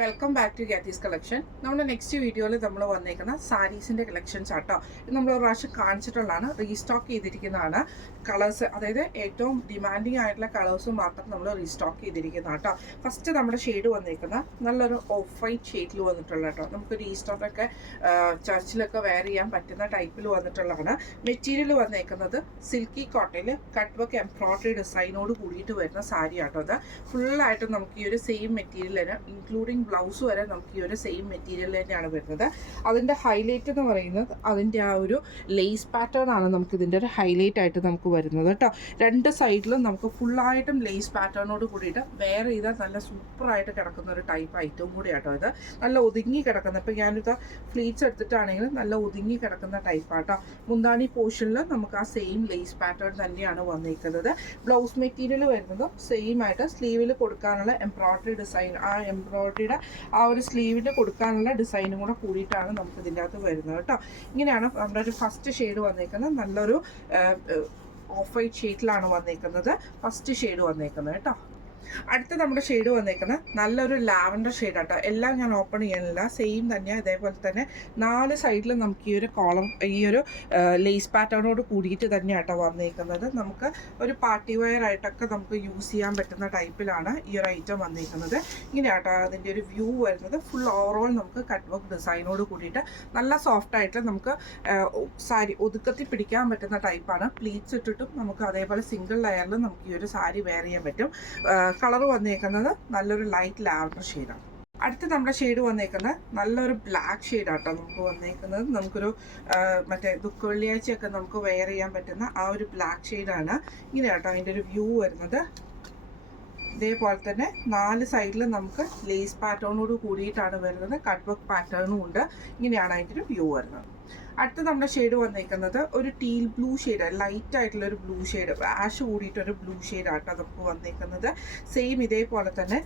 Welcome back to ഗാത്തീസ് collection. നമ്മുടെ next വീഡിയോയിൽ നമ്മൾ വന്നേക്കുന്ന സാരീസിൻ്റെ കളക്ഷൻസ് ആട്ടോ. ഇത് നമ്മൾ ഒരു പ്രാവശ്യം കാണിച്ചിട്ടുള്ളതാണ്, റീസ്റ്റോക്ക് ചെയ്തിരിക്കുന്നതാണ്. കളേഴ്സ്, അതായത് ഏറ്റവും ഡിമാൻഡിങ് ആയിട്ടുള്ള കളേഴ്സ് മാത്രം നമ്മൾ റീസ്റ്റോക്ക് ചെയ്തിരിക്കുന്ന കേട്ടോ. ഫസ്റ്റ് നമ്മുടെ ഷെയ്ഡ് വന്നേക്കുന്ന നല്ലൊരു ഓഫ് വൈറ്റ് ഷെയ്ഡിൽ വന്നിട്ടുള്ള കേട്ടോ. നമുക്ക് റീസ്റ്റോക്കൊക്കെ ചർച്ചിലൊക്കെ വെയർ ചെയ്യാൻ പറ്റുന്ന ടൈപ്പിൽ വന്നിട്ടുള്ളതാണ്. മെറ്റീരിയൽ വന്നേക്കുന്നത് സിൽക്കി കോട്ടയിൽ കട്ട് വർക്ക് എംബ്രോയിഡറി ഡിസൈനോട് കൂടിയിട്ട് വരുന്ന സാരി ആട്ടോ. അത് ഫുള്ളായിട്ട് നമുക്ക് ഈ ഒരു സെയിം മെറ്റീരിയൽ തന്നെ ഇൻക്ലൂഡിങ് ബ്ലൗസ് വരെ നമുക്ക് ഈ ഒരു സെയിം മെറ്റീരിയൽ തന്നെയാണ് വരുന്നത്. അതിൻ്റെ ഹൈലൈറ്റ് എന്ന് പറയുന്നത് അതിൻ്റെ ആ ഒരു ലേസ് പാറ്റേൺ ആണ് നമുക്ക് ഇതിൻ്റെ ഒരു ഹൈലൈറ്റ് ആയിട്ട് നമുക്ക് വരുന്നത് കേട്ടോ. രണ്ട് സൈഡിലും നമുക്ക് ഫുള്ളായിട്ടും ലേസ് പാറ്റേണോട് കൂടിയിട്ട് വെയർ ചെയ്താൽ നല്ല സൂപ്പറായിട്ട് കിടക്കുന്ന ഒരു ടൈപ്പ് ഐറ്റവും കൂടി കേട്ടോ. ഇത് നല്ല ഒതുങ്ങി കിടക്കുന്ന, ഇപ്പം ഞാനിത് ഫ്ലീറ്റ്സ് എടുത്തിട്ടാണെങ്കിൽ നല്ല ഒതുങ്ങി കിടക്കുന്ന ടൈപ്പാട്ടോ. മുന്താണി പോർഷനിൽ നമുക്ക് ആ സെയിം ലേസ് പാറ്റേൺ തന്നെയാണ് വന്നിരിക്കുന്നത്. ബ്ലൗസ് മെറ്റീരിയൽ വരുന്നതും സെയിം ആയിട്ട് സ്ലീവിൽ കൊടുക്കാനുള്ള എംബ്രോയിഡറി ഡിസൈൻ, ആ എംബ്രോയിഡറിയുടെ ആ ഒരു സ്ലീവിൽ കൊടുക്കാനുള്ള ഡിസൈനും കൂടെ കൂടിയിട്ടാണ് നമുക്ക് ഇതിൻ്റെ അകത്ത് വരുന്നത് കേട്ടോ. ഇങ്ങനെയാണ് നമ്മുടെ ഒരു ഫസ്റ്റ് ഷെയ്ഡ് വന്നേക്കുന്നത്. നല്ലൊരു ഓഫ് വൈറ്റ് ഷെയ്ഡിലാണ് വന്നേക്കുന്നത് ഫസ്റ്റ് ഷെയ്ഡ് വന്നേക്കുന്നത് കേട്ടോ. അടുത്ത നമ്മുടെ ഷെയ്ഡ് വന്നേക്കുന്നത് നല്ലൊരു ലാവൻഡർ ഷെയ്ഡാട്ടോ. എല്ലാം ഞാൻ ഓപ്പൺ ചെയ്യാനില്ല, സെയിം തന്നെയാണ്. ഇതേപോലെ തന്നെ 4 സൈഡിലും നമുക്ക് ഈ ഒരു കോളം, ഈ ഒരു ലേസ് പാറ്റേണോട് കൂടിയിട്ട് തന്നെയാട്ടോ വന്നേക്കുന്നത്. നമുക്ക് ഒരു പാർട്ടി വെയർ ആയിട്ടൊക്കെ നമുക്ക് യൂസ് ചെയ്യാൻ പറ്റുന്ന ടൈപ്പിലാണ് ഈ ഒരു ഐറ്റം വന്നേക്കുന്നത്. ഇങ്ങനെയാട്ടോ അതിൻ്റെ ഒരു വ്യൂ വരുന്നത്. ഫുൾ ഓവറോൾ നമുക്ക് കട്ട് വർക്ക് ഡിസൈനോട് കൂടിയിട്ട് നല്ല സോഫ്റ്റ് ആയിട്ട് നമുക്ക് സാരി ഒതുക്കത്തിൽ പിടിക്കാൻ പറ്റുന്ന ടൈപ്പാണ്. പ്ലീറ്റ്സ് ഇട്ടിട്ടും നമുക്ക് അതേപോലെ സിംഗിൾ ലെയറിലും നമുക്ക് ഈ ഒരു സാരി വെയർ ചെയ്യാൻ പറ്റും. കളർ വന്നേക്കുന്നത് നല്ലൊരു ലൈറ്റ് ലാവൻഡർ ഷെയ്ഡാണ്. അടുത്ത് നമ്മുടെ ഷെയ്ഡ് വന്നേക്കുന്നത് നല്ലൊരു ബ്ലാക്ക് ഷെയ്ഡാട്ടോ നമുക്ക് വന്നേക്കുന്നത്. നമുക്കൊരു മറ്റേ ദുഃഖ വെള്ളിയാഴ്ചയൊക്കെ നമുക്ക് വെയർ ചെയ്യാൻ പറ്റുന്ന ആ ഒരു ബ്ലാക്ക് ഷെയ്ഡാണ്. ഇങ്ങനെയാട്ടോ അതിൻ്റെ ഒരു വ്യൂ വരുന്നത്. ഇതേപോലെ തന്നെ 4 സൈഡിലും നമുക്ക് ലേസ് പാറ്റേണോട് കൂടിയിട്ടാണ് വരുന്നത്. കട്ട് വർക്ക് പാറ്റേണും ഉണ്ട്. ഇങ്ങനെയാണ് അതിൻ്റെ ഒരു വ്യൂ വരുന്നത്. അടുത്ത നമ്മുടെ ഷെയ്ഡ് വന്നേക്കുന്നത് ഒരു ടീൽ ബ്ലൂ ഷെയ്ഡ്, ലൈറ്റ് ആയിട്ടുള്ള ഒരു ബ്ലൂ ഷെയ്ഡ്, ആഷ് കൂടിയിട്ടൊരു ബ്ലൂ ഷെയ്ഡാട്ടോ നമുക്ക് വന്നേക്കുന്നത്. സെയിം ഇതേപോലെ തന്നെ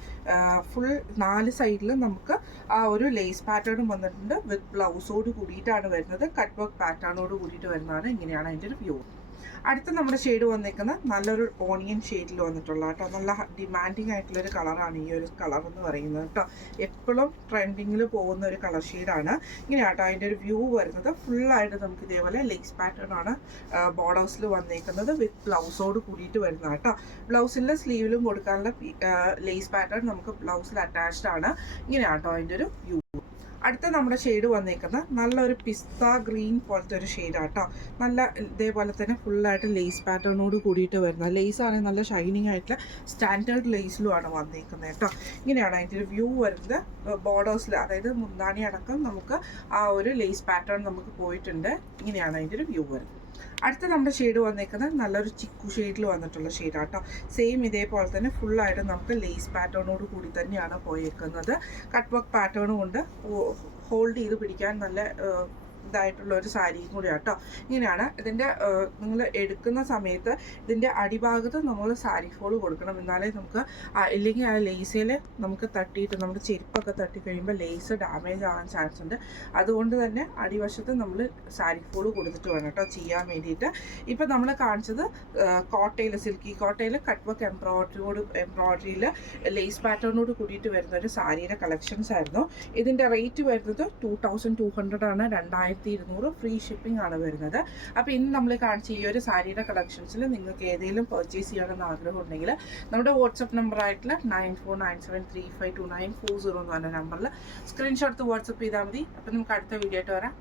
ഫുൾ 4 സൈഡിലും നമുക്ക് ആ ഒരു ലേസ് പാറ്റേണും വന്നിട്ടുണ്ട്. വിത്ത് ബ്ലൗസോട് കൂടിയിട്ടാണ് വരുന്നത്. കട്ട് വർക്ക് പാറ്റേണോട് കൂടിയിട്ട് വരുന്നതാണ്. ഇങ്ങനെയാണ് അതിൻ്റെ ഒരു വ്യൂ. അടുത്ത നമ്മുടെ ഷെയ്ഡ് വന്നേക്കുന്നത് നല്ലൊരു ഓണിയൻ ഷെയ്ഡിൽ വന്നിട്ടുള്ള കേട്ടോ. നല്ല ഡിമാൻഡിങ് ആയിട്ടുള്ളൊരു കളറാണ് ഈ ഒരു കളർ എന്ന് പറയുന്നത് കേട്ടോ. എപ്പോഴും ട്രെൻഡിങ്ങിൽ പോകുന്ന ഒരു കളർ ഷെയ്ഡാണ്. ഇങ്ങനെ കേട്ടോ അതിൻ്റെ ഒരു വ്യൂ വരുന്നത്. ഫുള്ളായിട്ട് നമുക്ക് ഇതേപോലെ ലേസ് പാറ്റേൺ ആണ് ബോർഡേഴ്സിൽ വന്നേക്കുന്നത്. വിത്ത് ബ്ലൗസോട് കൂടിയിട്ട് വരുന്ന കേട്ടോ. ബ്ലൗസിൻ്റെ സ്ലീവിലും കൊടുക്കാനുള്ള ലേസ് പാറ്റേൺ നമുക്ക് ബ്ലൗസിൽ അറ്റാച്ച്ഡ് ആണ്. ഇങ്ങനെ കേട്ടോ അതിൻ്റെ ഒരു വ്യൂ. അടുത്ത നമ്മുടെ ഷെയ്ഡ് വന്നേക്കുന്നത് നല്ലൊരു പിസ്ത ഗ്രീൻ പോലത്തെ ഒരു ഷെയ്ഡാട്ടോ. നല്ല ഇതേപോലെ തന്നെ ഫുള്ളായിട്ട് ലേസ് പാറ്റേണോട് കൂടിയിട്ട് വരുന്നത്. ലേസ് ആണെങ്കിൽ നല്ല ഷൈനിങ് ആയിട്ടുള്ള സ്റ്റാൻഡേർഡ് ലേസിലുമാണ് വന്നേക്കുന്നത് കേട്ടോ. ഇങ്ങനെയാണ് അതിൻ്റെ ഒരു വ്യൂ വരുന്നത്. ബോർഡേഴ്സിൽ, അതായത് മുന്താണി അടക്കം നമുക്ക് ആ ഒരു ലേസ് പാറ്റേൺ നമുക്ക് പോയിട്ടുണ്ട്. ഇങ്ങനെയാണ് അതിൻ്റെ ഒരു വ്യൂ വരുന്നത്. അടുത്ത നമ്മുടെ ഷെയ്ഡ് വന്നേക്കുന്നത് നല്ലൊരു ചിക്കു ഷെയ്ഡിൽ വന്നിട്ടുള്ള ഷെയ്ഡാട്ടോ. സെയിം ഇതേപോലെ തന്നെ ഫുള്ളായിട്ട് നമുക്ക് ലേസ് പാറ്റേണോട് കൂടി തന്നെയാണ് പോയേക്കുന്നത്. കട്ട് വർക്ക് പാറ്റേണും കൊണ്ട് ഹോൾഡ് ചെയ്ത് പിടിക്കാൻ നല്ല ഇതായിട്ടുള്ള ഒരു സാരിയും കൂടി കേട്ടോ. ഇങ്ങനെയാണ് ഇതിൻ്റെ നിങ്ങൾ എടുക്കുന്ന സമയത്ത് ഇതിൻ്റെ അടിഭാഗത്ത് നമ്മൾ സാരി ഫോൾ കൊടുക്കണം. എന്നാലേ നമുക്ക് ഇല്ലെങ്കിൽ ആ ലേസിൽ നമുക്ക് തട്ടിയിട്ട് നമ്മുടെ ചെരുപ്പൊക്കെ തട്ടി കഴിയുമ്പോൾ ലേസ് ഡാമേജ് ആവാൻ ചാൻസ് ഉണ്ട്. അതുകൊണ്ട് തന്നെ അടിവശത്ത് നമ്മൾ സാരി ഫോൾ കൊടുത്തിട്ട് വേണം കേട്ടോ ചെയ്യാൻ വേണ്ടിയിട്ട്. ഇപ്പം നമ്മൾ കാണിച്ചത് കോട്ടയിൽ, സിൽക്കി കോട്ടയിൽ കട്ട് വർക്ക് എംബ്രോയിഡറിയിൽ ലേസ് പാറ്റേണോട് കൂടിയിട്ട് വരുന്ന ഒരു സാരിയുടെ കളക്ഷൻസ് ആയിരുന്നു. ഇതിൻ്റെ റേറ്റ് വരുന്നത് 2200 ആണ്. 2200 ഫ്രീ ഷിപ്പിംഗ് ആണ് വരുന്നത്. അപ്പോൾ ഇന്ന് നമ്മൾ കാണിച്ച ഈ ഒരു സാരിയുടെ കളക്ഷൻസിൽ നിങ്ങൾക്ക് ഏതെങ്കിലും പർച്ചേസ് ചെയ്യണമെന്ന് ആഗ്രഹം ഉണ്ടെങ്കിൽ നമ്മുടെ വാട്സപ്പ് നമ്പർ ആയിട്ടുള്ള 9497352940 എന്ന് പറഞ്ഞ നമ്പറിൽ സ്ക്രീൻഷോട്ട് വാട്സപ്പ് ചെയ്താൽ മതി. അപ്പോൾ നമുക്ക് അടുത്ത വീഡിയോ ആയിട്ട് വരാം.